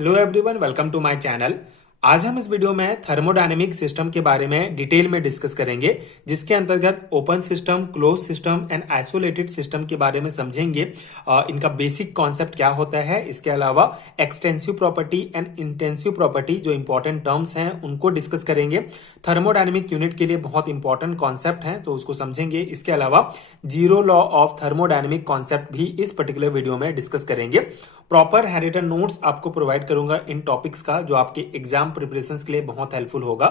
Hello everyone, welcome to my channel. आज हम इस वीडियो में थर्मोडायनेमिक सिस्टम के बारे में डिटेल में डिस्कस करेंगे, जिसके अंतर्गत open system, close system and isolated system के बारे में समझेंगे। इनका बेसिक कॉन्सेप्ट क्या होता है, इसके अलावा extensive property and intensive property जो इंपॉर्टेंट टर्म्स हैं उनको डिस्कस करेंगे। थर्मोडायनेमिक यूनिट के लिए बहुत इंपॉर्टेंट कॉन्सेप्ट है तो उसको समझेंगे। इसके अलावा zero law of thermodynamic concept भी इस पर्टिकुलर वीडियो में डिस्कस करेंगे। प्रॉपर हैंडरिटन नोट्स आपको प्रोवाइड करूंगा इन टॉपिक्स का, जो आपके एग्जाम प्रिपरेशन के लिए बहुत हेल्पफुल होगा।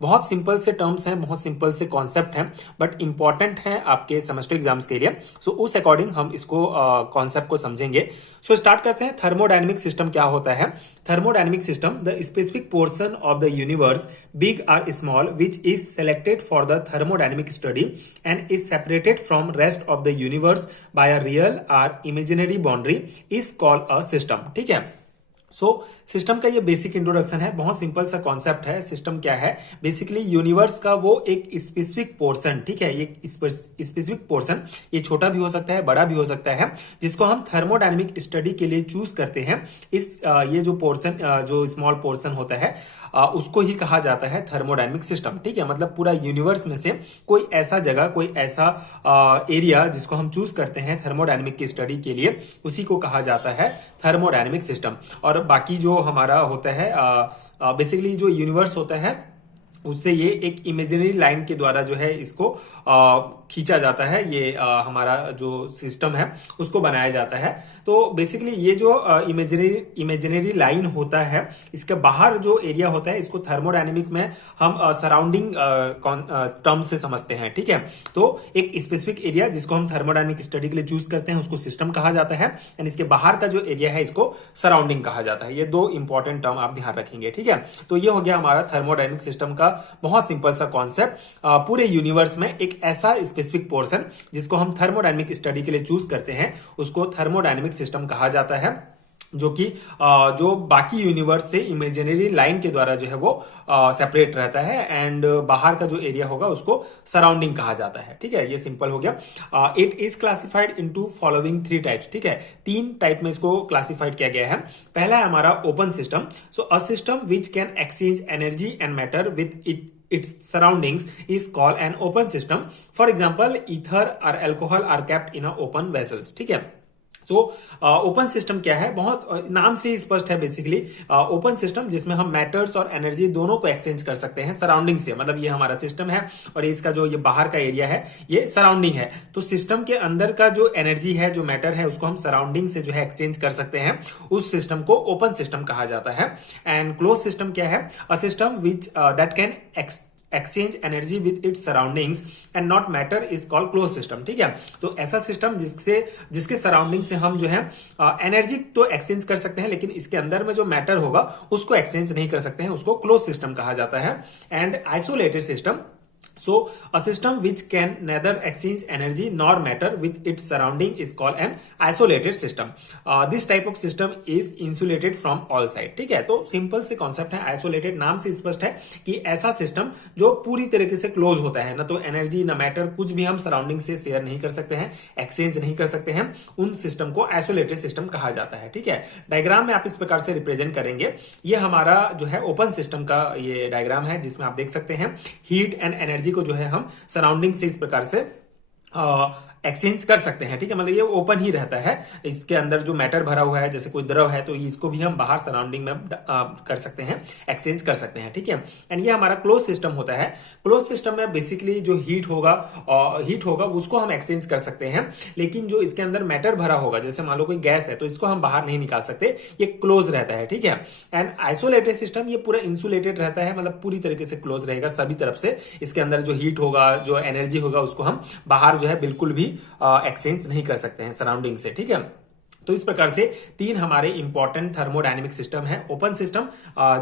बहुत सिंपल से टर्म्स हैं, बहुत सिंपल से कॉन्सेप्ट हैं, बट इंपॉर्टेंट हैं आपके सेमेस्टर एग्जाम्स के लिए। सो उस अकॉर्डिंग हम इसको कॉन्सेप्ट को समझेंगे। सो स्टार्ट करते हैं। थर्मोडायनेमिक सिस्टम क्या होता है? Thermodynamic system the specific portion of the universe big और small which is selected for the thermodynamic study and is separated from rest of the universe by a real और imaginary boundary is called a system. ठीक है। System का ये basic introduction है, बहुत simple सा concept है। सिस्टम क्या है? बेसिकली यूनिवर्स का वो एक स्पेसिफिक पोर्शन, ठीक है, ये स्पेसिफिक पोर्शन, ये छोटा भी हो सकता है, बड़ा भी हो सकता है, जिसको हम थर्मोडायनेमिक स्टडी के लिए चूज करते हैं। ये जो पोर्शन, जो स्मॉल पोर्शन होता है, उसको ही कहा जाता है थर्मोडायनेमिक सिस्टम। ठीक है, मतलब पूरा यूनिवर्स में से कोई ऐसा जगह, कोई ऐसा एरिया जिसको हम चूज करते हैं थर्मोडायनेमिक की स्टडी के लिए, उसी को कहा जाता है थर्मोडायनेमिक सिस्टम। और बाकी जो हमारा होता है, बेसिकली जो यूनिवर्स होता है, उससे ये एक इमेजिनरी लाइन के द्वारा जो है इसको खींचा जाता है। ये हमारा जो सिस्टम है उसको बनाया जाता है। तो बेसिकली ये जो इमेजिनरी लाइन होता है, इसके बाहर जो एरिया होता है, इसको थर्मोडायनेमिक में हम सराउंडिंग टर्म से समझते हैं। ठीक है, तो एक स्पेसिफिक एरिया जिसको हम थर्मोडायनेमिक स्टडी के लिए चूज करते हैं उसको सिस्टम कहा जाता है, एंड इसके बाहर का जो एरिया है इसको सराउंडिंग कहा जाता है। ये दो इंपॉर्टेंट टर्म आप ध्यान रखेंगे। ठीक है, तो ये हो गया हमारा थर्मोडायनेमिक सिस्टम का बहुत सिंपल सा कॉन्सेप्ट। पूरे यूनिवर्स में एक ऐसा स्पेसिफिक पोर्शन जिसको हम थर्मोडायनेमिक स्टडी के लिए चूज करते हैं उसको थर्मोडायनेमिक सिस्टम कहा जाता है, जो कि जो बाकी यूनिवर्स से इमेजिनरी लाइन के द्वारा जो है वो सेपरेट रहता है, एंड बाहर का जो एरिया होगा उसको सराउंडिंग कहा जाता है। ठीक है, ये सिंपल हो गया। It is classified into following 3 types. ठीक है, 3 टाइप में इसको क्लासिफाइड किया गया है। पहला है हमारा open system. So a system which can exchange energy and matter with its surroundings is called an open system. For example, ether or alcohol are kept in a open vessels. ठीक है, तो open system क्या है? बहुत नाम से ही स्पष्ट है। बेसिकली ओपन सिस्टम जिसमें हम मैटर्स और एनर्जी दोनों को एक्सचेंज कर सकते हैं सराउंडिंग से। मतलब ये हमारा सिस्टम है और इसका जो ये बाहर का एरिया है ये सराउंडिंग है। तो सिस्टम के अंदर का जो एनर्जी है, जो मैटर है, उसको हम सराउंडिंग से जो है एक्सचेंज कर सकते हैं। उस सिस्टम को ओपन सिस्टम कहा जाता है। एंड क्लोज सिस्टम क्या है? A system which that can exchange energy with its surroundings and not matter is called close system. ठीक है, तो ऐसा सिस्टम जिसके सराउंडिंग से हम जो है एनर्जी तो एक्सचेंज कर सकते हैं, लेकिन इसके अंदर में जो मैटर होगा उसको एक्सचेंज नहीं कर सकते हैं, उसको क्लोज सिस्टम कहा जाता है। And isolated system, so a system which can neither exchange energy nor matter with its surrounding is called an isolated system. This type of system is insulated from all side. ठीक है, तो simple से concept है। Isolated नाम से स्पष्ट है कि ऐसा सिस्टम जो पूरी तरीके से क्लोज होता है, ना तो एनर्जी ना मैटर, कुछ भी हम सराउंडिंग से शेयर नहीं कर सकते हैं, एक्सचेंज नहीं कर सकते हैं, उन सिस्टम को आइसोलेटेड सिस्टम कहा जाता है। ठीक है, डायग्राम में आप इस प्रकार से रिप्रेजेंट करेंगे। ये हमारा जो है ओपन सिस्टम का ये डायग्राम है, जिसमें आप देख सकते हैं हीट एंड एनर्जी को जो है हम सराउंडिंग से इस प्रकार से एक्सचेंज कर सकते हैं। ठीक है, मतलब ये ओपन ही रहता है। इसके अंदर जो मैटर भरा हुआ है, जैसे कोई द्रव है, तो इसको भी हम बाहर सराउंडिंग में कर सकते हैं, एक्सचेंज कर सकते हैं। ठीक है, एंड ये हमारा क्लोज सिस्टम होता है। क्लोज सिस्टम में बेसिकली जो हीट होगा उसको हम एक्सचेंज कर सकते हैं, लेकिन जो इसके अंदर मैटर भरा होगा, जैसे मान लो कोई गैस है, तो इसको हम बाहर नहीं निकाल सकते, ये क्लोज रहता है। ठीक है, एंड आइसोलेटेड सिस्टम ये पूरा इंसुलेटेड रहता है, मतलब पूरी तरीके से क्लोज रहेगा सभी तरफ से। इसके अंदर जो हीट होगा, जो एनर्जी होगा, उसको हम बाहर जो है बिल्कुल भी एक्सचेंज नहीं कर सकते हैं सराउंडिंग से। ठीक है, तो इस प्रकार से 3 हमारे इंपॉर्टेंट थर्मोडायनेमिक सिस्टम है। ओपन सिस्टम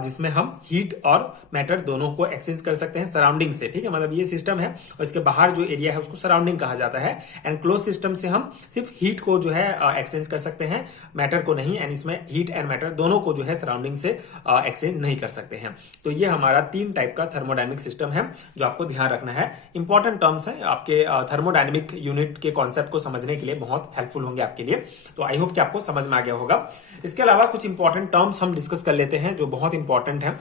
जिसमें हम हीट और मैटर दोनों को एक्सचेंज कर सकते हैं सराउंडिंग से। ठीक है, मतलब ये सिस्टम है और इसके बाहर जो एरिया है उसको सराउंडिंग कहा जाता है। एंड क्लोज सिस्टम से हम सिर्फ हीट को जो है एक्सचेंज कर सकते हैं, मैटर को नहीं। एंड इसमें हीट एंड मैटर दोनों को जो है सराउंडिंग से एक्सचेंज नहीं कर सकते हैं। तो ये हमारा 3 टाइप का थर्मोडायनेमिक सिस्टम है जो आपको ध्यान रखना है। इंपॉर्टेंट टर्म्स है आपके थर्मोडायनेमिक यूनिट के कॉन्सेप्ट को समझने के लिए, बहुत हेल्पफुल होंगे आपके लिए। तो आई होप होप कि आपको समझ में आ गया होगा। इसके अलावा कुछ इंपॉर्टेंट टर्म्स हम डिस्कस कर लेते हैं जो बहुत इंपॉर्टेंट है।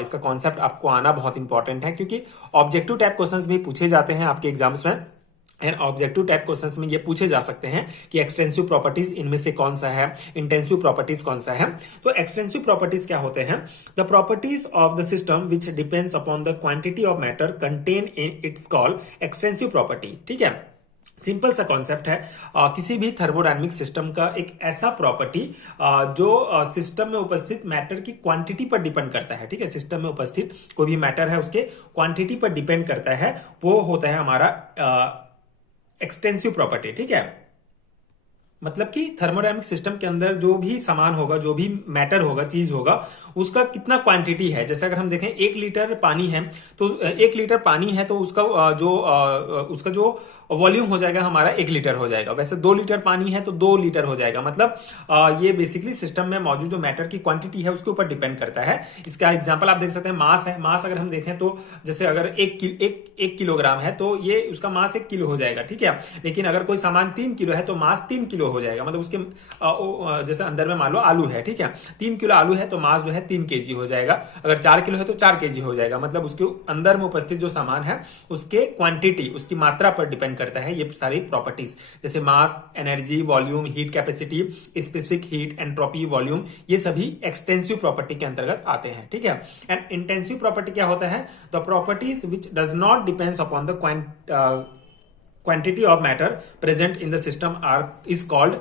इसका कॉन्सेप्ट आपको आना बहुत इंपॉर्टेंट है, क्योंकि ऑब्जेक्टिव टाइप क्वेश्चंस भी पूछे जाते हैं आपके एग्जाम्स में। एंड ऑब्जेक्टिव टाइप क्वेश्चंस में ये पूछे जा सकते हैं कि एक्सटेंसिव प्रॉपर्टीज इनमें से कौन सा है, इंटेंसिव प्रॉपर्टीज कौन सा है। तो एक्सटेंसिव प्रॉपर्टीज क्या होते हैं? The properties of the system which depends upon the quantity of matter contain in its called extensive property. ठीक है, सिंपल सा कॉन्सेप्ट है। किसी भी थर्मोडायनेमिक सिस्टम का एक ऐसा प्रॉपर्टी जो सिस्टम में उपस्थित मैटर की क्वांटिटी पर डिपेंड करता है। ठीक है, सिस्टम में उपस्थित कोई भी मैटर है उसके क्वांटिटी पर डिपेंड करता है, वो होता है हमारा एक्सटेंसिव प्रॉपर्टी। ठीक है, मतलब कि थर्मोडायनेमिक सिस्टम के अंदर जो भी सामान होगा, जो भी मैटर होगा, चीज होगा, उसका कितना क्वांटिटी है। जैसे अगर हम देखें 1 लीटर पानी है, तो 1 लीटर पानी है तो उसका जो वॉल्यूम हो जाएगा हमारा 1 लीटर हो जाएगा। वैसे 2 लीटर पानी है तो 2 लीटर हो जाएगा। मतलब ये बेसिकली सिस्टम में मौजूद जो मैटर की क्वांटिटी है उसके ऊपर डिपेंड करता है। इसका एग्जांपल आप देख सकते हैं, मास है। मास अगर हम देखें तो जैसे अगर 1 किलोग्राम है तो ये उसका मास 1 किलो हो जाएगा। ठीक है, लेकिन अगर कोई सामान 3 किलो है तो मास 3 किलो हो जाएगा। मतलब उसके जैसे अंदर में मान लो आलू है, ठीक है, 3 किलो आलू है तो मास जो है 3 केजी हो जाएगा। अगर 4 किलो है तो 4 केजी हो जाएगा। मतलब उसके अंदर में उपस्थित जो सामान है उसके क्वांटिटी, उसकी मात्रा पर डिपेंड करता है ये सारी प्रॉपर्टीज, जैसे mass, energy, volume, heat capacity, specific heat, entropy, volume, ये सभी एक्सटेंसिव प्रॉपर्टी के अंतर्गत आते हैं। ठीक है, एंड इंटेंसिव प्रॉपर्टी क्या होता है? The properties which does not depends upon the quantity of matter present in the system is called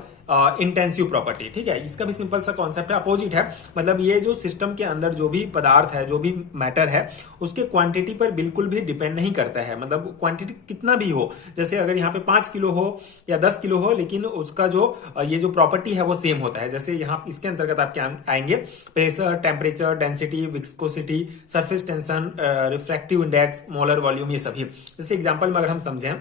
intensive property. ठीक है, इसका भी सिंपल सा कॉन्सेप्ट है, अपोजिट है। मतलब ये जो सिस्टम के अंदर जो भी पदार्थ है, जो भी मैटर है, उसके क्वांटिटी पर बिल्कुल भी डिपेंड नहीं करता है। मतलब क्वांटिटी कितना भी हो, जैसे अगर यहाँ पे 5 किलो हो या 10 किलो हो, लेकिन उसका जो ये जो प्रॉपर्टी है वो सेम होता है। जैसे यहाँ इसके अंतर्गत आप क्या आएंगे? Pressure, temperature, density, viscosity, surface tension, refractive index, molar volume, ये सभी। जैसे एग्जाम्पल में अगर हम समझें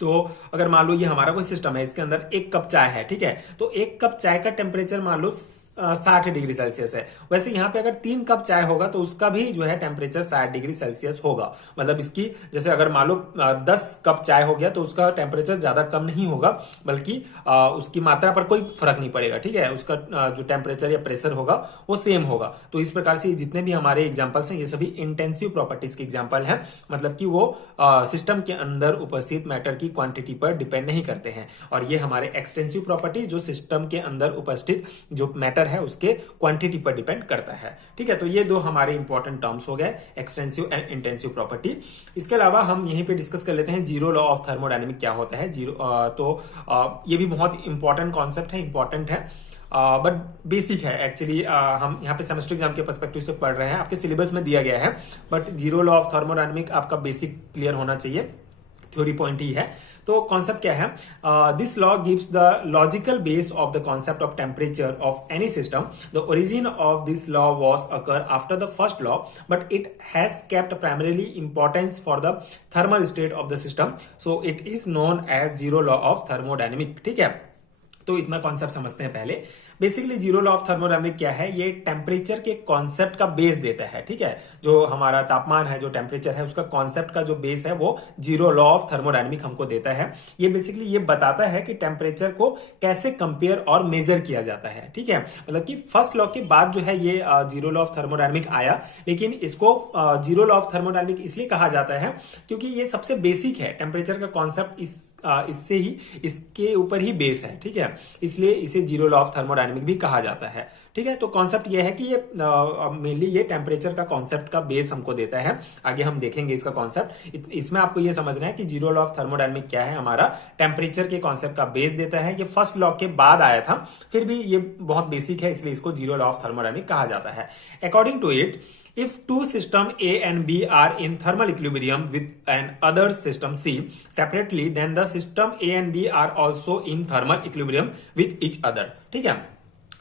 तो अगर मान लो ये हमारा कोई सिस्टम है, इसके अंदर 1 कप चाय है। ठीक है, तो 1 कप चाय का टेम्परेचर मान लो 60 डिग्री सेल्सियस है। वैसे यहाँ पे अगर 3 कप चाय होगा तो उसका भी जो है टेम्परेचर 60 डिग्री सेल्सियस होगा। मतलब इसकी जैसे अगर मान लो 10 कप चाय हो गया तो उसका टेम्परेचर ज्यादा कम नहीं होगा, बल्कि उसकी मात्रा पर कोई फर्क नहीं पड़ेगा। ठीक है, उसका जो टेम्परेचर या प्रेशर होगा वो सेम होगा। तो इस प्रकार से जितने भी हमारे एग्जाम्पल्स हैं ये सभी इंटेंसिव प्रॉपर्टीज के एग्जाम्पल हैं। मतलब कि वो सिस्टम के अंदर उपस्थित मैटर की क्वांटिटी पर डिपेंड नहीं करते हैं। और ये हमारे एक्सटेंसिव प्रॉपर्टी जो सिस्टम के अंदर उपस्थित जो मैटर है उसके क्वांटिटी पर डिपेंड करता है। ठीक है, तो ये दो हमारे इंपॉर्टेंट टर्म्स हो गए, एक्सटेंसिव एंड इंटेंसिव प्रॉपर्टी। इसके अलावा हम यहीं पे डिस्कस कर लेते हैं जीरो लॉ ऑफ थर्मोडायनेमिक क्या होता है। ये भी बहुत इंपॉर्टेंट कॉन्सेप्ट है, इंपॉर्टेंट है, बट बेसिक है एक्चुअली। हम यहाँ पे सेमेस्टर एग्जाम के पर्सपेक्टिव से पढ़ रहे हैं, आपके सिलेबस में दिया गया है, but zero law of thermodynamic आपका बेसिक क्लियर होना चाहिए, थ्योरी पॉइंट ही है। तो कॉन्सेप्ट क्या है? This law gives the logical base of the concept of temperature of any system. The origin of this law was occur after the first law, but it has kept primarily importance for the thermal state of the system, so it is known as zero law of thermodynamic. ठीक है, तो इतना concept समझते हैं पहले। Basically zero law of thermodynamic क्या है? ये टेम्परेचर के कॉन्सेप्ट का बेस देता है। ठीक है, जो हमारा तापमान है, जो टेम्परेचर है, उसका कॉन्सेप्ट का जो बेस है वो जीरो लॉ ऑफ थर्मोडायनेमिक हमको देता है। ये बेसिकली ये बताता है कि टेम्परेचर को कैसे कंपेयर और मेजर किया जाता है। ठीक है, मतलब कि फर्स्ट लॉ के बाद जो है ये जीरो लॉ ऑफ थर्मोडायनेमिक आया, लेकिन इसको जीरो लॉ ऑफ थर्मोडायनेमिक इसलिए कहा जाता है क्योंकि ये सबसे बेसिक है। टेम्परेचर का कॉन्सेप्ट इससे ही, इसके ऊपर ही बेस है। ठीक है, इसलिए इसे जीरो लॉ ऑफ थर्मोडायनेमिक भी कहा जाता है। ठीक है, तो कॉन्सेप्ट ये है कि ये मेनली ये टेम्परेचर का कॉन्सेप्ट का बेस हमको देता है। आगे हम देखेंगे इसका कॉन्सेप्ट। इसमें आपको ये समझना है कि जीरो लॉ ऑफ थर्मोडायनेमिक क्या है, हमारा टेम्परेचर के कॉन्सेप्ट का बेस देता है। ये फर्स्ट लॉ के बाद आया था, फिर भी ये बहुत बेसिक है, इसलिए इसको जीरो लॉ ऑफ थर्मोडायनेमिक कहा जाता है। According to it, if two system A and B are in thermal equilibrium with an other system C separately, then the system A and B are also in thermal equilibrium with each other. ठीक है,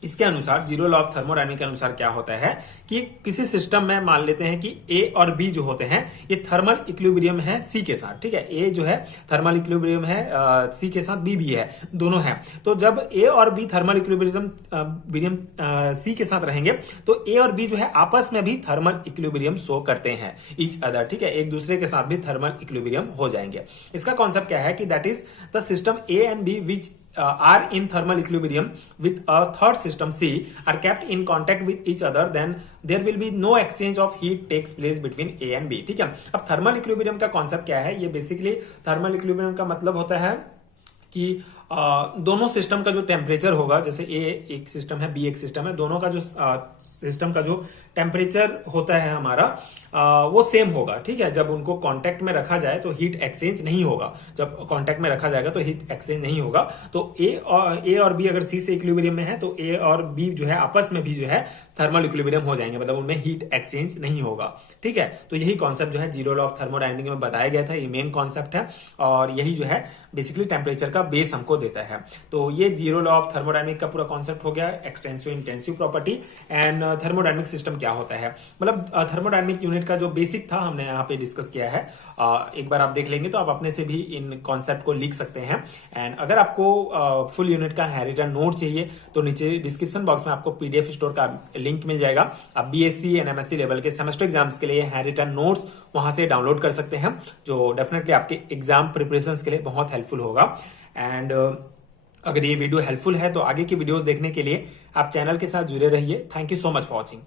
इसके अनुसार zero law of thermodynamic के अनुसार क्या होता है कि किसी सिस्टम में मान लेते हैं कि ए और बी जो होते हैं ये थर्मल इक्विलिब्रियम है सी के साथ। ठीक है, ए जो है थर्मल इक्विलिब्रियम है सी के साथ, बी भी है, दोनों हैं। तो जब ए और बी थर्मल इक्विलिब्रियम सी के साथ रहेंगे तो ए और बी जो है आपस में भी थर्मल इक्विलिब्रियम शो करते हैं ईच अदर। ठीक है, एक दूसरे के साथ भी थर्मल इक्विलिब्रियम हो जाएंगे। इसका कॉन्सेप्ट क्या है कि that is the system A and B which are in thermal equilibrium with a third system C are kept in contact with each other, then there will be no exchange of heat takes place between A and B. ठीक है, अब thermal equilibrium का concept क्या है? ये basically thermal equilibrium का मतलब होता है कि दोनों सिस्टम का जो टेम्परेचर होगा, जैसे ए एक सिस्टम है, बी एक सिस्टम है, दोनों का जो सिस्टम का जो टेम्परेचर होता है हमारा वो सेम होगा। ठीक है, जब उनको कांटेक्ट में रखा जाए तो हीट एक्सचेंज नहीं होगा, जब कांटेक्ट में रखा जाएगा तो हीट एक्सचेंज नहीं होगा। तो ए और बी अगर सी से इक्विलिब्रियम में है तो ए और बी जो है आपस में भी जो है थर्मल इक्विलिब्रियम हो जाएंगे, मतलब उनमें हीट एक्सचेंज नहीं होगा। ठीक है, तो यही कॉन्सेप्ट जो है जीरो लॉ ऑफ थर्मोडायनेमिक्स में बताया गया था, ये मेन कॉन्सेप्ट है और यही जो है बेसिकली टेम्परेचर का बेस हमको देता है। तो ये जीरो लॉ ऑफ थर्मोडायनेमिक्स का पूरा कॉन्सेप्ट हो गया, extensive intensive property and thermodynamic system क्या होता है, मतलब थर्मोडायनेमिक यूनिट का जो बेसिक था हमने यहाँ पे डिस्कस किया है। एक बार आप देख लेंगे तो आप अपने से भी इन कॉन्सेप्ट को लिख सकते हैं। एंड अगर आपको फुल यूनिट का हैरिटन नोट चाहिए तो नीचे डिस्क्रिप्शन बॉक्स में आपको पीडीएफ स्टोर का लिंक मिल जाएगा। आप बीएससी एंड एमएससी लेवल के सेमेस्टर एग्जाम्स के लिए हैरिटन नोट्स वहां से डाउनलोड कर सकते हैं, जो डेफिनेटली आपके एग्जाम प्रिपरेशन के लिए बहुत हेल्पफुल होगा। एंड अगर ये वीडियो हेल्पफुल है तो आगे की वीडियोस देखने के लिए आप चैनल के साथ जुड़े रहिए। Thank you so much for watching.